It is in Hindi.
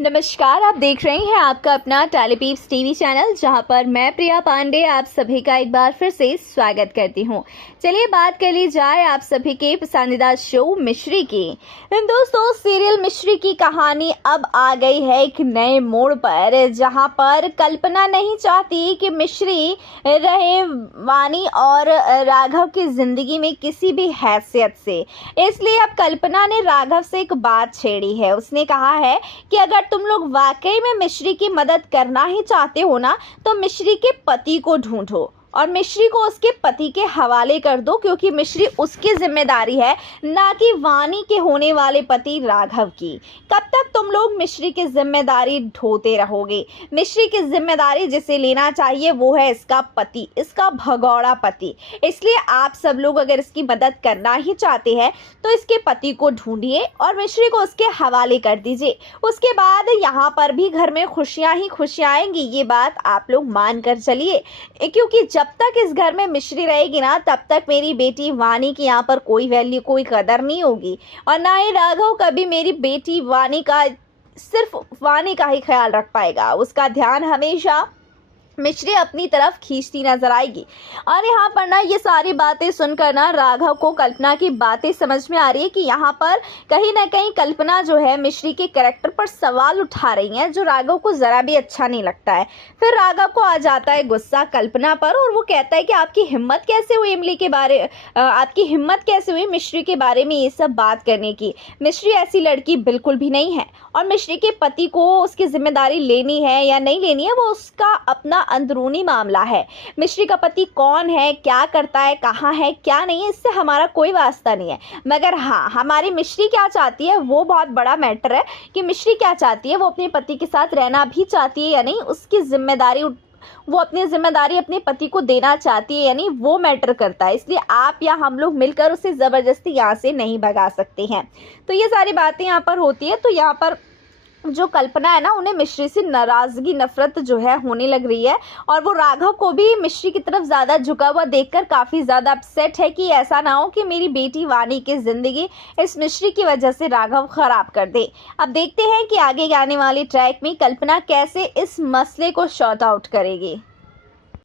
नमस्कार, आप देख रहे हैं आपका अपना टेलीपीप्स टीवी चैनल, जहां पर मैं प्रिया पांडे आप सभी का एक बार फिर से स्वागत करती हूं। चलिए बात कर ली जाए आप सभी के पसंदीदा शो मिश्री की। दोस्तों, सीरियल मिश्री की कहानी अब आ गई है एक नए मोड़ पर, जहां पर कल्पना नहीं चाहती कि मिश्री रहे वानी और राघव की जिंदगी में किसी भी हैसियत से। इसलिए अब कल्पना ने राघव से एक बात छेड़ी है। उसने कहा है कि अगर तुम लोग वाकई में मिश्री की मदद करना ही चाहते हो ना, तो मिश्री के पति को ढूंढो और मिश्री को उसके पति के हवाले कर दो, क्योंकि मिश्री उसकी जिम्मेदारी है, ना कि वानी के होने वाले पति राघव की। कब तक तुम लोग मिश्री की जिम्मेदारी ढोते रहोगे? मिश्री की जिम्मेदारी जिसे लेना चाहिए वो है इसका पति, इसका भगौड़ा पति। इसलिए आप सब लोग अगर इसकी मदद करना ही चाहते हैं तो इसके पति को ढूंढिए और मिश्री को उसके हवाले कर दीजिए। उसके बाद यहाँ पर भी घर में खुशियां ही खुशियां आएंगी, ये बात आप लोग मान कर चलिए, क्योंकि जब तक इस घर में मिश्री रहेगी ना, तब तक मेरी बेटी वानी की यहाँ पर कोई वैल्यू, कोई कदर नहीं होगी। और ना ही राघव कभी मेरी बेटी वानी का, सिर्फ वानी का ही ख्याल रख पाएगा। उसका ध्यान हमेशा मिश्री अपनी तरफ खींचती नजर आएगी। और यहाँ पर ना ये सारी बातें सुनकर ना राघव को कल्पना की बातें समझ में आ रही है कि यहाँ पर कहीं ना कहीं कल्पना जो है मिश्री के कैरेक्टर पर सवाल उठा रही है, जो राघव को जरा भी अच्छा नहीं लगता है। फिर राघव को आ जाता है गुस्सा कल्पना पर और वो कहता है कि आपकी हिम्मत कैसे हुई आपकी हिम्मत कैसे हुई मिश्री के बारे में ये सब बात करने की? मिश्री ऐसी लड़की बिल्कुल भी नहीं है और मिश्री के पति को उसकी जिम्मेदारी लेनी है या नहीं लेनी है, वो उसका अपना अंदरूनी मामला है। मिश्री का पति कौन है, क्या करता है, कहाँ है, क्या नहीं है, इससे हमारा कोई वास्ता नहीं है। मगर हाँ, हमारी मिश्री क्या चाहती है वो बहुत बड़ा मैटर है कि मिश्री क्या चाहती है, वो अपने पति के साथ रहना भी चाहती है या नहीं, उसकी जिम्मेदारी, वो अपनी जिम्मेदारी अपने पति को देना चाहती है यानी वो मैटर करता है। इसलिए आप या हम लोग मिलकर उसे जबरदस्ती यहाँ से नहीं भगा सकते हैं। तो ये सारी बातें यहाँ पर होती है। तो यहाँ पर जो कल्पना है ना, उन्हें मिश्री से नाराजगी, नफरत जो है होने लग रही है और वो राघव को भी मिश्री की तरफ ज्यादा झुका हुआ देखकर काफी ज्यादा अपसेट है कि ऐसा ना हो कि मेरी बेटी वानी की जिंदगी इस मिश्री की वजह से राघव खराब कर दे। अब देखते हैं कि आगे आने वाले ट्रैक में कल्पना कैसे इस मसले को शॉर्ट आउट करेगी।